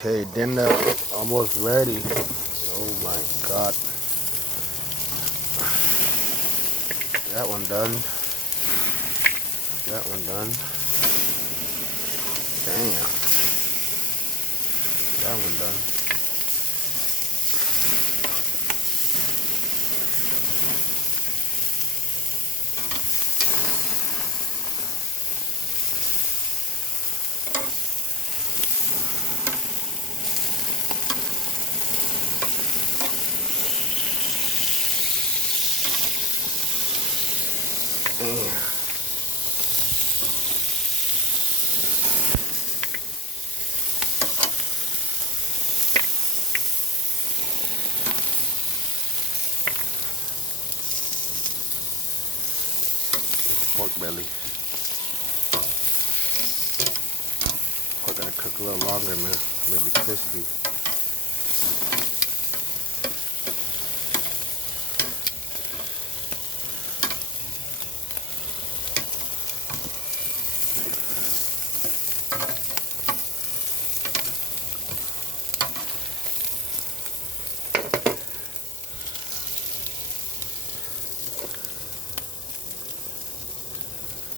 Okay, dinner almost ready. Oh my god. That one done. That one done. Damn. That one done. Damn. Pork belly. Pork gotta cook a little longer, man. It'll be crispy.